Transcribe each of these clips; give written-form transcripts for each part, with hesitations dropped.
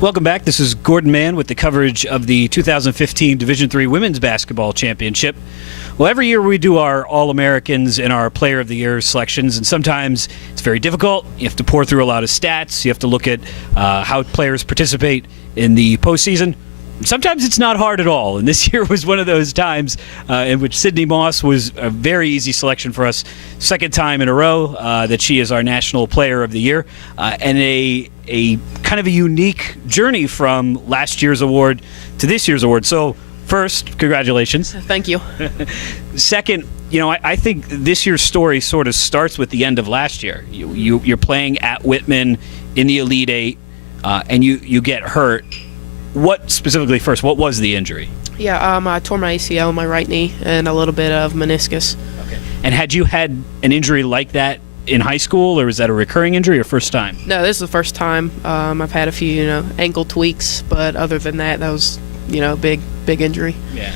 Welcome back. This is Gordon Mann with the coverage of the 2015 Division III Women's Basketball Championship. Well, every year we do our All-Americans and our Player of the Year selections, and sometimes it's very difficult. You have to pour through a lot of stats. You have to look at how players participate in the postseason. Sometimes it's not hard at all, and this year was one of those times in which Sydney Moss was a very easy selection for us. Second time in a row that she is our National Player of the Year, and a kind of a unique journey from last year's award to this year's award. So first, congratulations. Thank you. Second, I think this year's story sort of starts with the end of last year. You're playing at Whitman in the Elite Eight, and you get hurt. What specifically first? What was the injury? Yeah, I tore my ACL in my right knee and a little bit of meniscus. Okay. And had you had an injury like that in high school, or was that a recurring injury or first time? No, this is the first time. I've had a few, ankle tweaks, but other than that, that was, big injury. Yeah.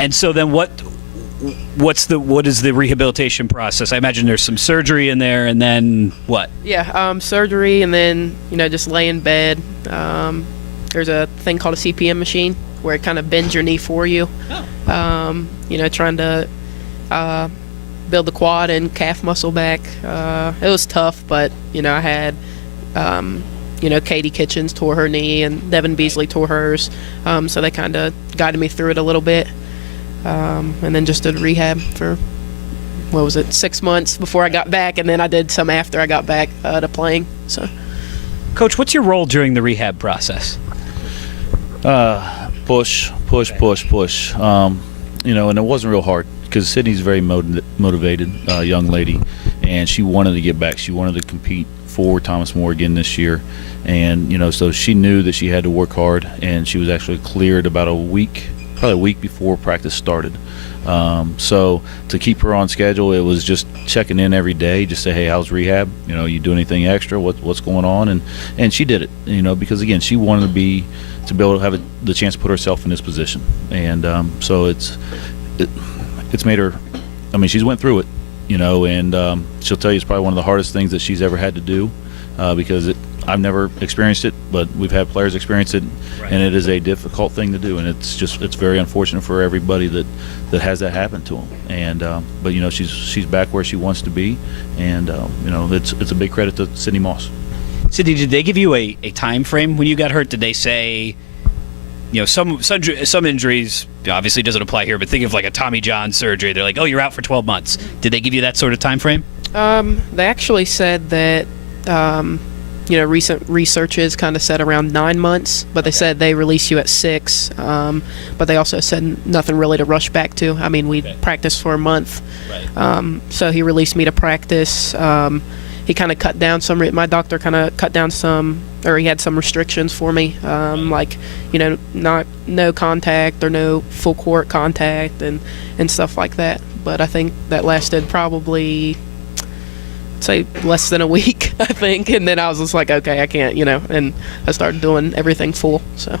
And so then what is the rehabilitation process? I imagine there's some surgery in there, and then what? Yeah, surgery, and then just lay in bed. There's a thing called a CPM machine where it kind of bends your knee for you. Oh. Trying to build the quad and calf muscle back. It was tough, but I had Katie Kitchens tore her knee and Devin Beasley tore hers, so they kind of guided me through it a little bit, and then just did rehab for 6 months before I got back, and then I did some after I got back to playing. So, Coach, what's your role during the rehab process? Push. And it wasn't real hard because Sydney's a very motivated young lady, and she wanted to get back. She wanted to compete for Thomas More again this year, and so she knew that she had to work hard, and she was actually cleared about probably a week before practice started. So to keep her on schedule, it was just checking in every day, just say, hey, how's rehab? You do anything extra? What's going on? And she did it, because again, she wanted to be able to have the chance to put herself in this position, and so it's made her. I mean, she's went through it, and she'll tell you it's probably one of the hardest things that she's ever had to do, because I've never experienced it, but we've had players experience it, right. And it is a difficult thing to do, and it's very unfortunate for everybody that has that happen to them. And but she's back where she wants to be, and it's a big credit to Sydney Moss. Sydney, did they give you a time frame when you got hurt? Did they say, some injuries obviously doesn't apply here, but think of like a Tommy John surgery. They're like, oh, you're out for 12 months. Did they give you that sort of time frame? They actually said that recent researches kind of said around 9 months, but they said they release you at 6. But they also said nothing really to rush back to. I mean, we practiced for a month. Right. So he released me to practice. He kind of cut down my doctor kind of cut down he had some restrictions for me, like, no contact or no full court contact and stuff like that. But I think that lasted probably, say, less than a week, I think. And then I was just like, okay, I can't, and I started doing everything full. So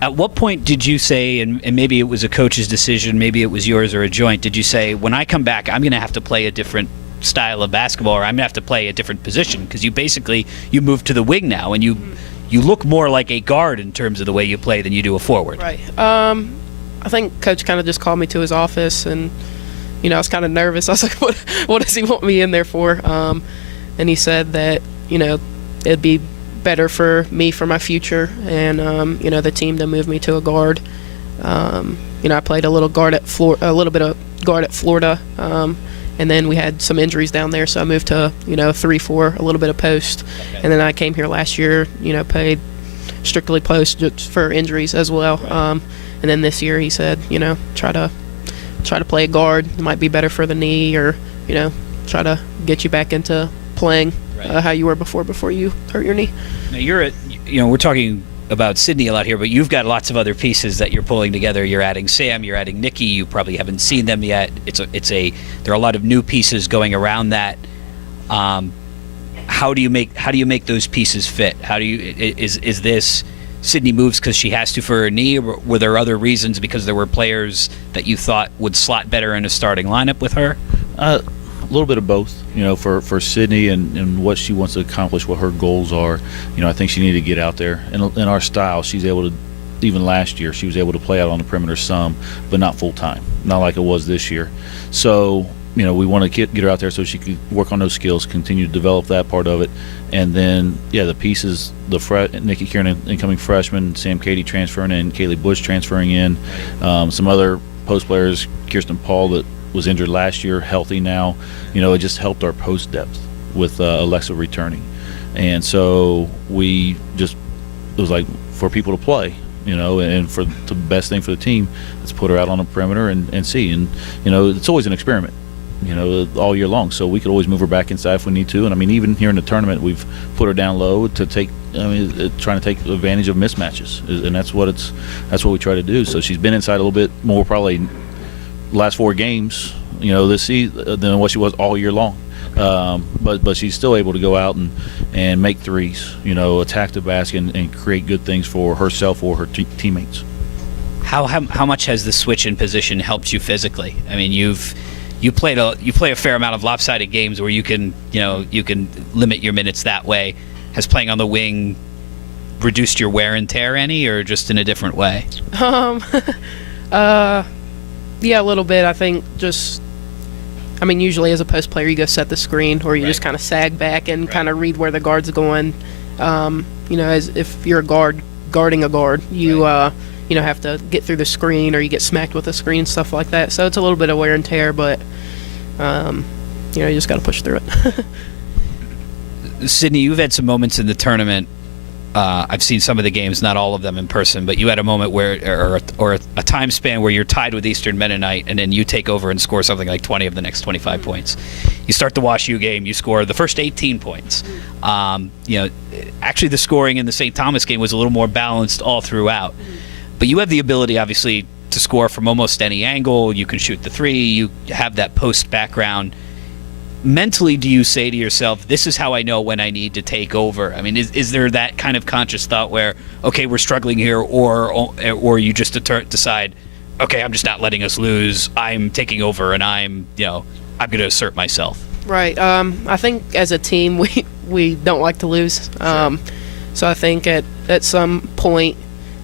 at what point did you say, and maybe it was a coach's decision, maybe it was yours or a joint, did you say, when I come back, I'm going to have to play a different style of basketball, or I'm gonna have to play a different position, because you move to the wing now, and you look more like a guard in terms of the way you play than you do a forward. Right. I think Coach kind of just called me to his office, and I was kind of nervous. I was like, what does he want me in there for? And he said that it'd be better for me for my future, and the team to move me to a guard. I played a little bit of guard at Florida. And then we had some injuries down there, so I moved to 3-4, a little bit of post. Okay. And then I came here last year, played strictly post just for injuries as well. Right. And then this year he said, try to play a guard. It might be better for the knee, or try to get you back into playing how you were before you hurt your knee. Now we're talking about Sydney a lot here, but you've got lots of other pieces that you're pulling together. You're adding Sam, you're adding Nikki. You probably haven't seen them yet. There are a lot of new pieces going around that. How do you make those pieces fit? Is this Sydney moves because she has to for her knee, or were there other reasons because there were players that you thought would slot better in a starting lineup with her? little bit of both. You know, for Sydney and what she wants to accomplish, what her goals are. You know, I think she needed to get out there. And in our style, she's able to. Even last year, she was able to play out on the perimeter some, but not full time, not like it was this year. So, you know, we want to get her out there so she can work on those skills, continue to develop that part of it, and then, yeah, the pieces, Nikki Kieran, incoming freshman, Sam Cady transferring in, Kaylee Bush transferring in, some other post players, Kirsten Paul that was injured last year, healthy now. You know, it just helped our post depth with Alexa returning, and so it was like for people to play. You know, and for the best thing for the team, let's put her out on the perimeter and see. And, you know, it's always an experiment, you know, all year long. So we could always move her back inside if we need to. And, I mean, even here in the tournament, we've put her down low to trying to take advantage of mismatches. And that's what we try to do. So she's been inside a little bit more probably last 4 games, you know, this season than what she was all year long. But she's still able to go out and make threes, you know, attack the basket and create good things for herself or her teammates. How much has the switch in position helped you physically? I mean, you play a fair amount of lopsided games where you can limit your minutes that way. Has playing on the wing reduced your wear and tear any, or just in a different way? Yeah, a little bit. I think usually as a post player, you go set the screen, or you just kind of sag back and kind of read where the guard's going. You know, as if you're a guard guarding a guard, you have to get through the screen, or you get smacked with the screen, stuff like that. So it's a little bit of wear and tear, but you just got to push through it. Sydney, you've had some moments in the tournament. I've seen some of the games, not all of them in person, but you had a moment where, or a time span where you're tied with Eastern Mennonite, and then you take over and score something like 20 of the next 25 points. You start the Wash U game, you score the first 18 points. Actually, the scoring in the St. Thomas game was a little more balanced all throughout. But you have the ability, obviously, to score from almost any angle. You can shoot the three. You have that post background. Mentally, do you say to yourself, this is how I know when I need to take over? I mean, is there that kind of conscious thought where, okay, we're struggling here, or you just decide, okay, I'm just not letting us lose. I'm taking over, and I'm going to assert myself. Right. I think as a team, we don't like to lose. So I think at some point,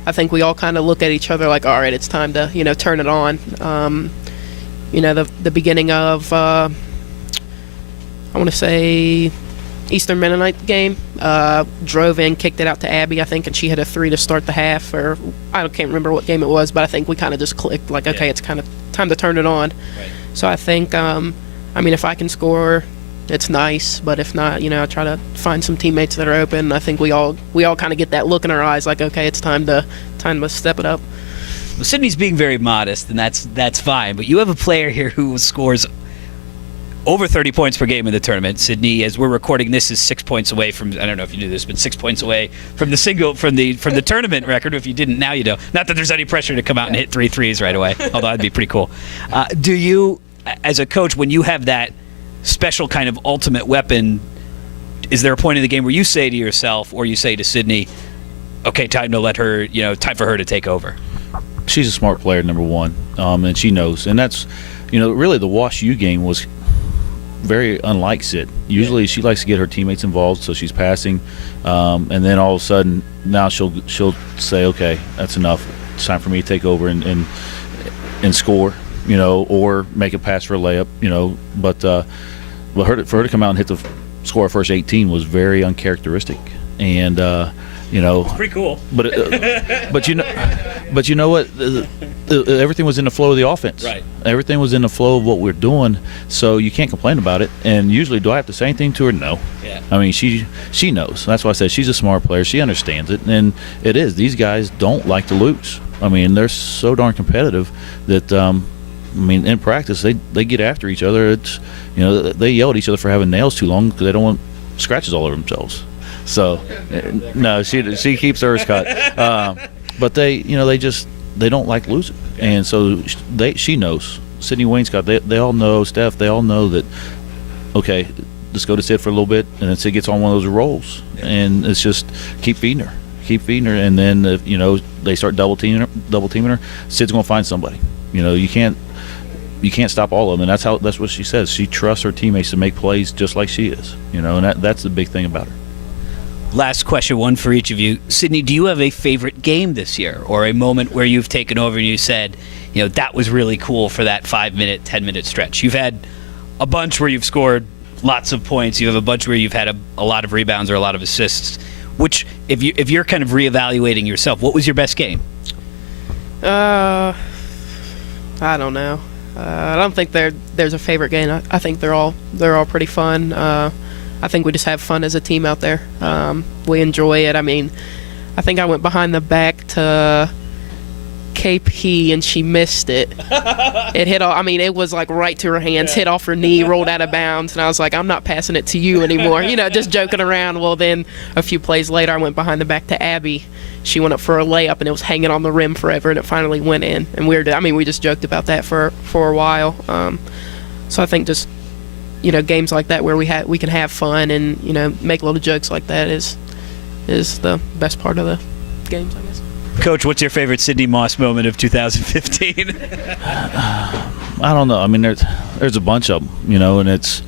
I think we all kind of look at each other like, all right, it's time to turn it on. The beginning of I want to say Eastern Mennonite game, drove in, kicked it out to Abby, I think, and she hit a 3 to start the half, or I can't remember what game it was, but I think we kind of just clicked, like, okay, it's kind of time to turn it on. Right. So I think, if I can score, it's nice, but if not, I try to find some teammates that are open. I think we all kind of get that look in our eyes, like, okay, it's time to step it up. Well, Sydney's being very modest, and that's fine, but you have a player here who scores over 30 points per game in the tournament. Sydney, as we're recording this, is 6 points away from, I don't know if you knew this, but 6 points away from the tournament record. If you didn't, now you know. Not that there's any pressure to come out and hit 3 threes right away, although that'd be pretty cool. Do you, as a coach, when you have that special kind of ultimate weapon, is there a point in the game where you say to yourself, or you say to Sydney, okay, time for her to take over? She's a smart player, number one, and she knows. And that's, really the Wash U game was very unlike Sid. Usually she likes to get her teammates involved, so she's passing, and then all of a sudden now she'll say, okay, that's enough. It's time for me to take over and score, or make a pass for a layup, But for her to come out and hit the score her first 18 was very uncharacteristic, and pretty cool. But you know what? Everything was in the flow of the offense. Right. Everything was in the flow of what we're doing, so you can't complain about it. And usually, do I have to say anything to her? No. Yeah. I mean, she knows. That's why I said she's a smart player. She understands it, and it is. These guys don't like to lose. I mean, they're so darn competitive that in practice they get after each other. It's they yell at each other for having nails too long because they don't want scratches all over themselves. So, no, she keeps hers cut. But they don't like losing, and so she knows. Sydney Wainscott, they all know. Steph, they all know that. Okay, let's go to Sid for a little bit, and then Sid gets on one of those rolls, and it's just keep feeding her, and then if, they start double teaming her. Sid's gonna find somebody. You can't. you can't stop all of them, and that's what she says. She trusts her teammates to make plays just like she is, and that's the big thing about her. Last question, one for each of you. Sydney, do you have a favorite game this year, or a moment where you've taken over and you said, that was really cool for that 5-minute, 10-minute stretch? You've had a bunch where you've scored lots of points. You have a bunch where you've had a lot of rebounds or a lot of assists. Which, if you're kind of reevaluating yourself, what was your best game? I don't know. I don't think there's a favorite game. I think they're all pretty fun. I think we just have fun as a team out there. We enjoy it. I mean, I think I went behind the back to KP and she missed it. It hit. It was like right to her hands, hit off her knee, rolled out of bounds, and I was like, I'm not passing it to you anymore. Just joking around. Well, then a few plays later, I went behind the back to Abby. She went up for a layup and it was hanging on the rim forever, and it finally went in. And we just joked about that for a while. So I think just games like that where we can have fun and make little jokes like that is the best part of the games, I guess. Coach, what's your favorite Sydney Moss moment of 2015? I don't know. There's a bunch of them, and it's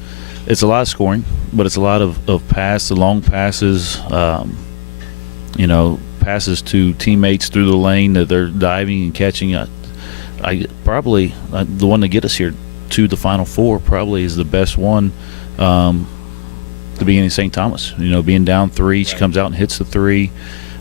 a lot of scoring, but it's a lot of long passes, passes to teammates through the lane that they're diving and catching. I probably the one to get us here to the Final Four probably is the best one. The beginning of St. Thomas, being down 3, she comes out and hits the 3.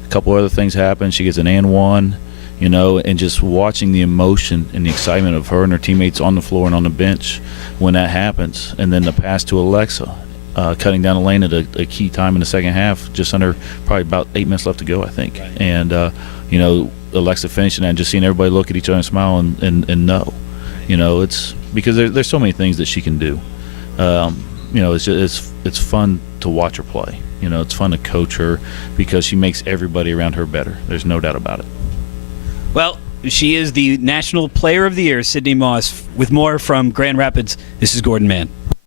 A couple other things happen. She gets an and one, and just watching the emotion and the excitement of her and her teammates on the floor and on the bench when that happens. And then the pass to Alexa, cutting down the lane at a key time in the second half, just under probably about 8 minutes left to go, I think. Right. And, Alexa finishing that and just seeing everybody look at each other and smile and know. It's because there's so many things that she can do. It's fun to watch her play. It's fun to coach her because she makes everybody around her better. There's no doubt about it. Well, she is the National Player of the Year, Sydney Moss. With more from Grand Rapids, this is Gordon Mann.